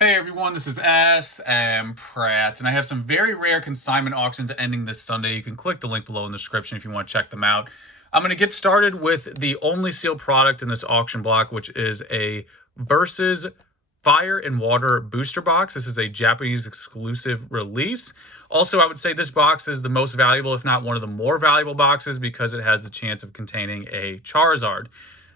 Hey everyone, this is smpratte, and I have some very rare consignment auctions ending this Sunday. You can click the link below in the description if you want to check them out. I'm going to get started with the only sealed product in this auction block, which is a Versus Fire and Water booster box. This is a Japanese exclusive release. Also, I would say this box is the most valuable, if not one of the more valuable boxes, because it has the chance of containing a Charizard.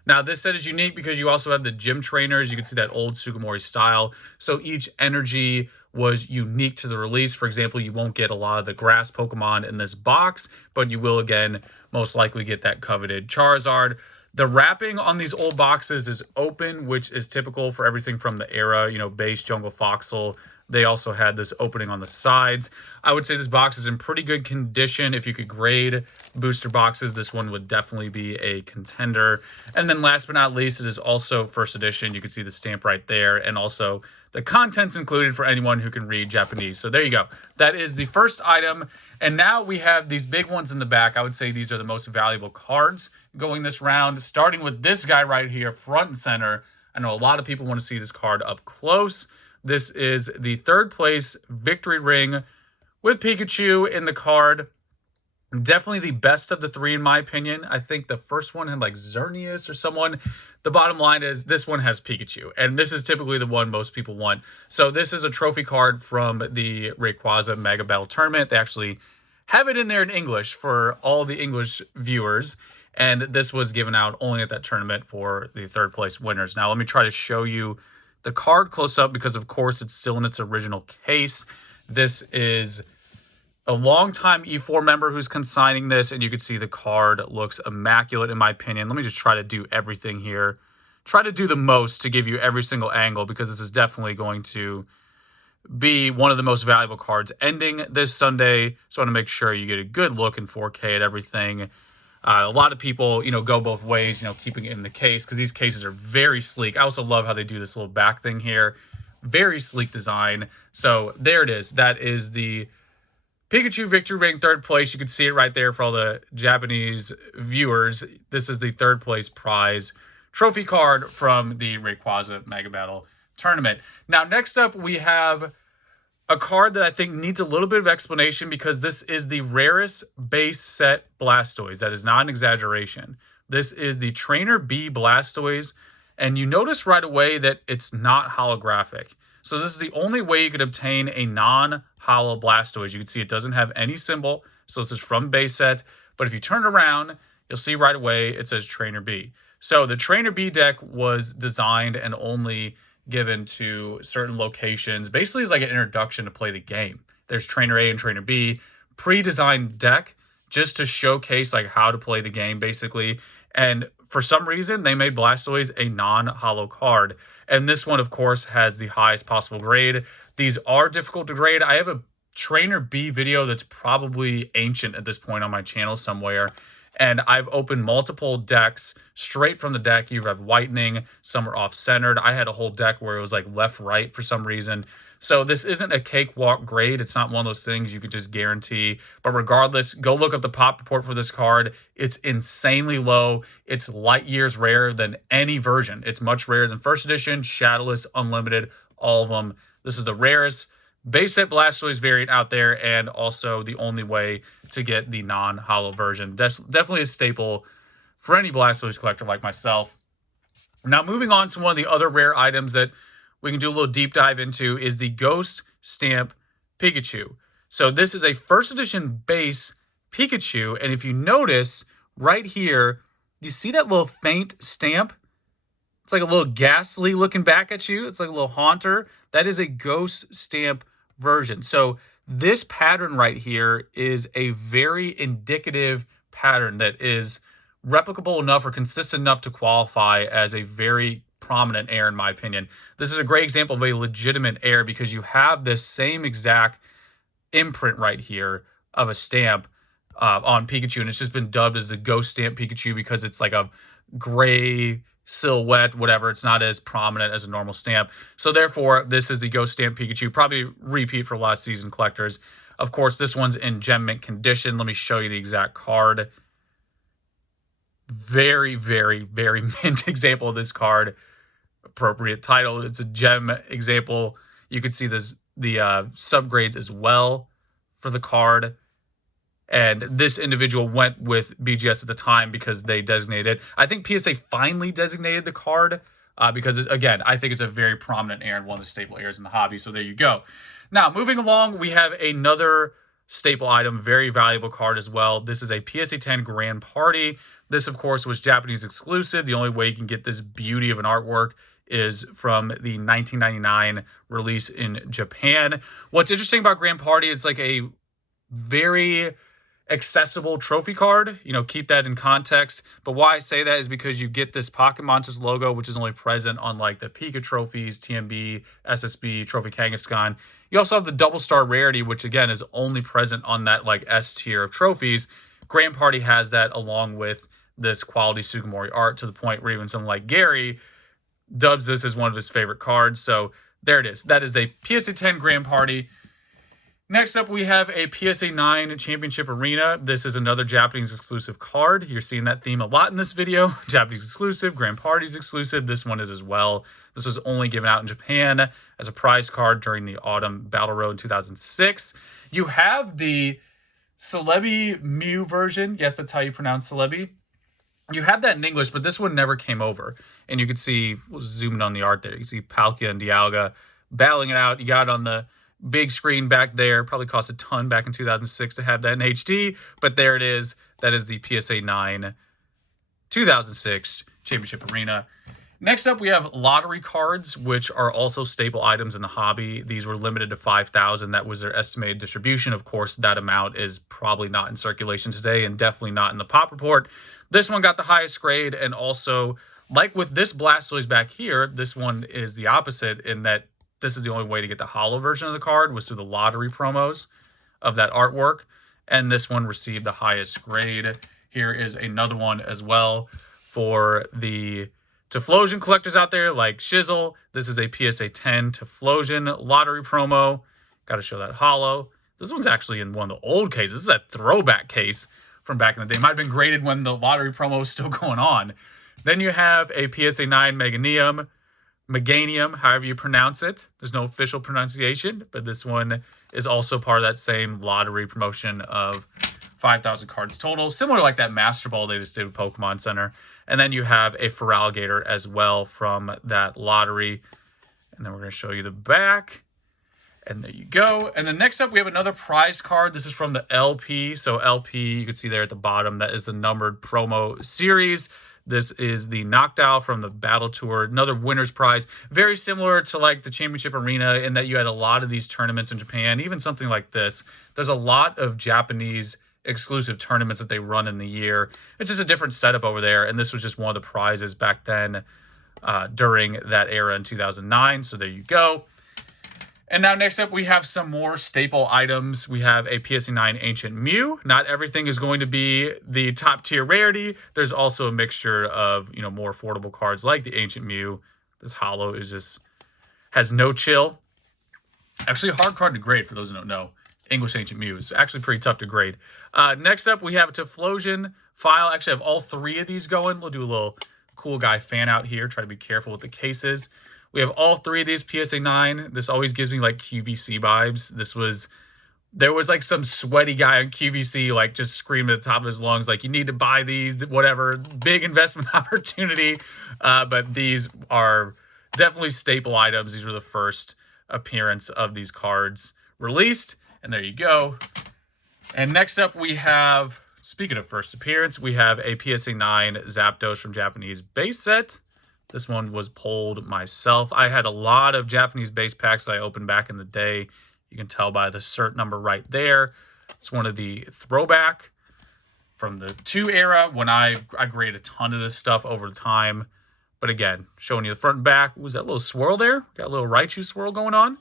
Now, this set is unique because you also have the gym trainers. You can see that old Sugimori style. So each energy was unique to the release. For example, you won't get a lot of the grass Pokemon in this box, but you will, again, most likely get that coveted Charizard. The wrapping on these old boxes is open, which is typical for everything from the era, base, jungle, foxel. They also had this opening on the sides. I would say this box is in pretty good condition. If you could grade booster boxes, this one would definitely be a contender. And then last but not least, it is also first edition. You can see the stamp right there, and also the contents included for anyone who can read Japanese. So there you go. That is the first item. And now we have these big ones in the back. I would say these are the most valuable cards going this round, starting with this guy right here, front and center. I know a lot of people want to see this card up close. This is the third place victory ring with Pikachu in the card. Definitely the best of the three, in my opinion. I think the first one had like Xerneas or someone. The bottom line is this one has Pikachu, and this is typically the one most people want. So this is a trophy card from the Rayquaza Mega Battle Tournament. They actually have it in there in English for all the English viewers, and this was given out only at that tournament for the third place winners. Now let me try to show you the card close up because, of course, it's still in its original case. This is a longtime E4 member who's consigning this, and you can see the card looks immaculate, in my opinion. Let me just try to do everything here. Try to do the most to give you every single angle, because this is definitely going to be one of the most valuable cards ending this Sunday. So I want to make sure you get a good look in 4K at everything. A lot of people, go both ways, keeping it in the case, because these cases are very sleek. I also love how they do this little back thing here. Very sleek design. So there it is. That is the Pikachu Victory Ring, third place. You can see it right there for all the Japanese viewers. This is the third place prize trophy card from the Rayquaza Mega Battle Tournament. Now, next up, we have a card that I think needs a little bit of explanation, because this is the rarest base set Blastoise. That is not an exaggeration. This is the Trainer B Blastoise, and you notice right away that it's not holographic. So this is the only way you could obtain a non-holo Blastoise. You can see it doesn't have any symbol, so this is from base set. But if you turn it around, you'll see right away it says Trainer B. So the Trainer B deck was designed and only given to certain locations. Basically, it's like an introduction to play the game. There's Trainer A and Trainer B, pre-designed deck just to showcase like how to play the game, basically. And for some reason, they made Blastoise a non-holo card. And this one, of course, has the highest possible grade. These are difficult to grade. I have a Trainer B video that's probably ancient at this point on my channel somewhere. And I've opened multiple decks straight from the deck. You have whitening, some are off-centered. I had a whole deck where it was like left-right for some reason. So this isn't a cakewalk grade. It's not one of those things you could just guarantee. But regardless, go look up the pop report for this card. It's insanely low. It's light years rarer than any version. It's much rarer than first edition, Shadowless, Unlimited, all of them. This is the rarest base set Blastoise variant out there, and also the only way to get the non-holo version. That's definitely a staple for any Blastoise collector like myself. Now, moving on to one of the other rare items that we can do a little deep dive into is the Ghost Stamp Pikachu. So this is a first edition base Pikachu, and if you notice right here, you see that little faint stamp? It's like a little ghastly looking back at you. It's like a little haunter. That is a Ghost Stamp version. So this pattern right here is a very indicative pattern that is replicable enough or consistent enough to qualify as a very prominent heir, in my opinion. This is a great example of a legitimate heir, because you have this same exact imprint right here of a stamp on Pikachu, and it's just been dubbed as the Ghost Stamp Pikachu because it's like a gray silhouette, whatever. It's not as prominent as a normal stamp. So therefore, this is the Ghost Stamp Pikachu. Probably repeat for last season collectors. Of course, this one's in gem mint condition. Let me show you the exact card. Very, very, very mint example of this card. Appropriate title. It's a gem example. You could see the subgrades as well for the card. And this individual went with BGS at the time because they designated it. I think PSA finally designated the card because, again, I think it's a very prominent air and one of the staple airs in the hobby. So there you go. Now, moving along, we have another staple item, very valuable card as well. This is a PSA 10 Grand Party. This, of course, was Japanese exclusive. The only way you can get this beauty of an artwork is from the 1999 release in Japan. What's interesting about Grand Party is like a very accessible trophy card. You know, keep that in context. But why I say that is because you get this Pocket Monsters logo, which is only present on like the Pika trophies, TMB, SSB, Trophy Kangaskhan. You also have the double star rarity, which again is only present on that like S tier of trophies. Grand Party has that along with this quality Sugimori art to the point where even someone like Gary dubs this as one of his favorite cards. So there it is. That is a PSA 10 Grand Party. Next up, we have a PSA 9 Championship Arena. This is another Japanese exclusive card. You're seeing that theme a lot in this video. Japanese exclusive, Grand Party's exclusive. This one is as well. This was only given out in Japan as a prize card during the Autumn Battle Road in 2006. You have the Celebi Mew version. Yes, that's how you pronounce Celebi. You have that in English, but this one never came over. And you can see, we'll zoom in on the art there. You can see Palkia and Dialga battling it out. You got it on the big screen back there. Probably cost a ton back in 2006 to have that in HD. But there it is. That is the PSA 9 2006 Championship Arena. Next up, we have lottery cards, which are also staple items in the hobby. These were limited to 5,000. That was their estimated distribution. Of course, that amount is probably not in circulation today and definitely not in the pop report. This one got the highest grade, and also, like with this Blastoise back here, this one is the opposite in that this is the only way to get the holo version of the card was through the lottery promos of that artwork, and this one received the highest grade. Here is another one as well for the Typhlosion collectors out there like Shizzle. This is a PSA 10 Typhlosion lottery promo. Got to show that holo. This one's actually in one of the old cases. This is a throwback case from back in the day. Might have been graded when the lottery promo was still going on. Then you have a PSA 9 Meganium, however you pronounce it. There's no official pronunciation, but this one is also part of that same lottery promotion of 5,000 cards total. Similar like that Master Ball they just did with Pokemon Center. And then you have a Feraligatr as well from that lottery. And then we're going to show you the back. And there you go. And then next up, we have another prize card. This is from the LP. So LP, you can see there at the bottom, that is the numbered promo series. This is the Noctowl from the Battle Tour, another winner's prize. Very similar to like the Championship Arena in that you had a lot of these tournaments in Japan, even something like this. There's a lot of Japanese exclusive tournaments that they run in the year. It's just a different setup over there, and this was just one of the prizes back then during that era in 2009. So there you go. And now next up, we have some more staple items. We have a PSA 9 Ancient Mew. Not everything is going to be the top tier rarity. There's also a mixture of, you know, more affordable cards like the Ancient Mew. This holo is just, has no chill. Actually a hard card to grade for those who don't know. English Ancient Mew is actually pretty tough to grade. Next up, we have a Typhlosion file. Actually, I have all three of these going. We'll do a little cool guy fan out here. Try to be careful with the cases. We have all three of these PSA 9. This always gives me like QVC vibes. There was like some sweaty guy on QVC like just screaming at the top of his lungs like, you need to buy these, whatever. Big investment opportunity. But these are definitely staple items. These were the first appearance of these cards released. And there you go. And next up we have, speaking of first appearance, we have a PSA 9 Zapdos from Japanese base set. This one was pulled myself. I had a lot of Japanese base packs that I opened back in the day. You can tell by the cert number right there. It's one of the throwback from the 2 era when I graded a ton of this stuff over time. But again, showing you the front and back. Was that little swirl there? Got a little Raichu swirl going on.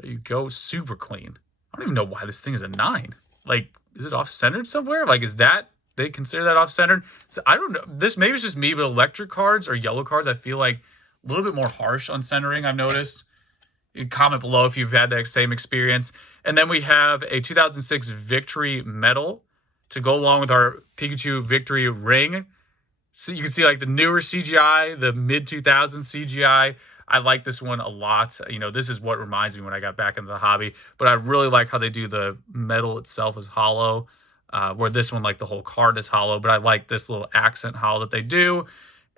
There you go. Super clean. I don't even know why this thing is a 9. Like, is it off-centered somewhere? Like, is that, they consider that off-centered? So I don't know. This maybe it's just me, but electric cards or yellow cards, I feel like a little bit more harsh on centering, I've noticed. You can comment below if you've had that same experience. And then we have a 2006 Victory Medal to go along with our Pikachu Victory Ring. So you can see like the newer CGI, the mid-2000s CGI. I like this one a lot. You know, this is what reminds me when I got back into the hobby. But I really like how they do the metal itself is hollow, where this one, like the whole card is hollow. But I like this little accent hollow that they do.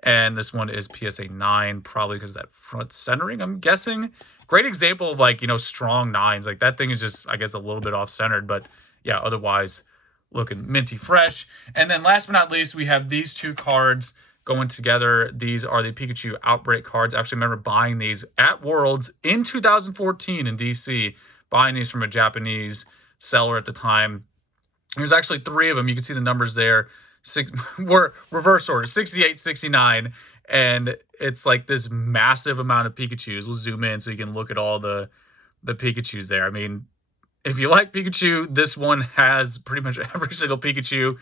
And this one is PSA 9, probably because of that front centering, I'm guessing. Great example of, like, you know, strong 9s. Like, that thing is just, I guess, a little bit off-centered. But, yeah, otherwise, looking minty fresh. And then last but not least, we have these two cards going together. These are the Pikachu Outbreak cards. I actually remember buying these at Worlds in 2014 in DC, buying these from a Japanese seller at the time. There's actually 3 of them. You can see the numbers there. Were reverse order, 68, 69, and it's like this massive amount of Pikachus. We'll zoom in so you can look at all the Pikachus there. I mean, if you like Pikachu, this one has pretty much every single Pikachu.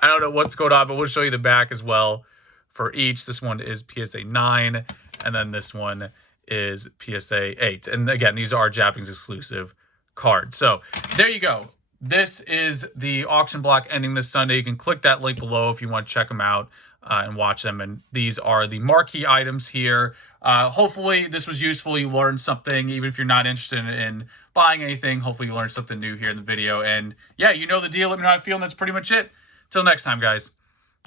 I don't know what's going on, but we'll show you the back as well for each. This one is PSA 9, and then this one is PSA 8. And again, these are Japanese exclusive cards. So there you go. This is the auction block ending this Sunday. You can click that link below if you want to check them out and watch them. And these are the marquee items here. Hopefully this was useful. You learned something, even if you're not interested in buying anything. Hopefully you learned something new here in the video. And yeah, you know the deal. Let me know how you feel. And that's pretty much it. Till next time, guys.